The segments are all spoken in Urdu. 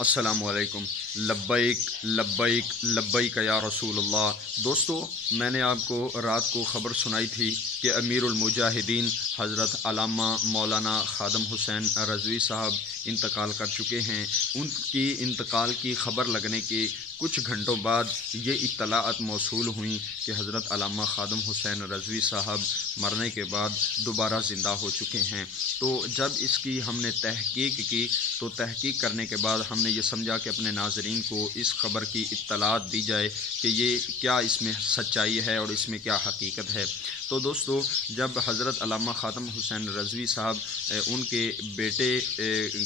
السلام علیکم۔ لبیک لبیک لبیک یا رسول اللہ۔ دوستو، میں نے آپ کو رات کو خبر سنائی تھی کہ امیر المجاہدین حضرت علامہ مولانا خادم حسین رضوی صاحب انتقال کر چکے ہیں۔ ان کی انتقال کی خبر لگنے کے کچھ گھنٹوں بعد یہ اطلاعات موصول ہوئیں کہ حضرت علامہ خادم حسین رضوی صاحب مرنے کے بعد دوبارہ زندہ ہو چکے ہیں۔ تو جب اس کی ہم نے تحقیق کی تو تحقیق کرنے کے بعد ہم نے یہ سمجھا کہ اپنے ناظرین کو اس خبر کی اطلاعات دی جائے کہ یہ کیا اس میں سچائی ہے اور اس میں کیا حقیقت ہے۔ تو دوستو، جب حضرت علامہ خادم حسین رضوی صاحب ان کے بیٹے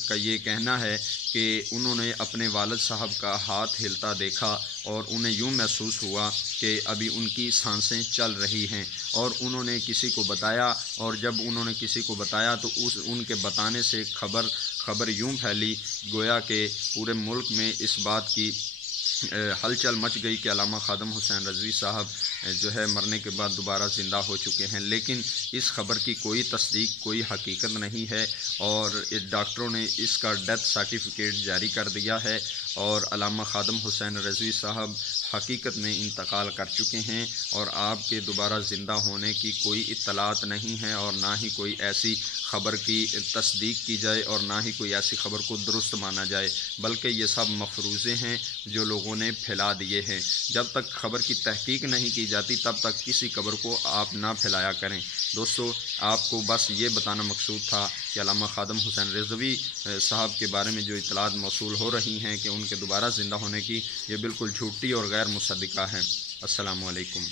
کا یہ کہنا ہے کہ انہوں نے اپنے والد صاحب کا ہاتھ ہلتا دیکھا اور انہیں یوں محسوس ہوا کہ ابھی ان کی سانسیں چل رہی ہیں، اور انہوں نے کسی کو بتایا، اور جب انہوں نے کسی کو بتایا تو ان کے بتانے سے خبر یوں پھیلی گویا کہ پورے ملک میں اس بات کی ہلچل مچ گئی کہ علامہ خادم حسین رضوی صاحب جو ہے مرنے کے بعد دوبارہ زندہ ہو چکے ہیں۔ لیکن اس خبر کی کوئی تصدیق، کوئی حقیقت نہیں ہے، اور ڈاکٹروں نے اس کا ڈیتھ سرٹیفکیٹ جاری کر دیا ہے، اور علامہ خادم حسین رضوی صاحب حقیقت میں انتقال کر چکے ہیں، اور آپ کے دوبارہ زندہ ہونے کی کوئی اطلاعات نہیں ہے، اور نہ ہی کوئی ایسی خبر کی تصدیق کی جائے اور نہ ہی کوئی ایسی خبر کو درست مانا جائے، بلکہ یہ سب مفروضے ہیں جو لوگوں نے پھیلا دیے ہیں۔ جب تک خبر کی تحقیق نہیں کی جاتی تب تک کسی خبر کو آپ نہ پھیلایا کریں۔ دوستو، آپ کو بس یہ بتانا مقصود تھا کہ علامہ خادم حسین رضوی صاحب کے بارے میں جو اطلاعات موصول ہو رہی ہیں کہ ان کے دوبارہ زندہ ہونے کی، یہ بالکل جھوٹی اور غیر مصدقہ ہیں۔ السلام علیکم۔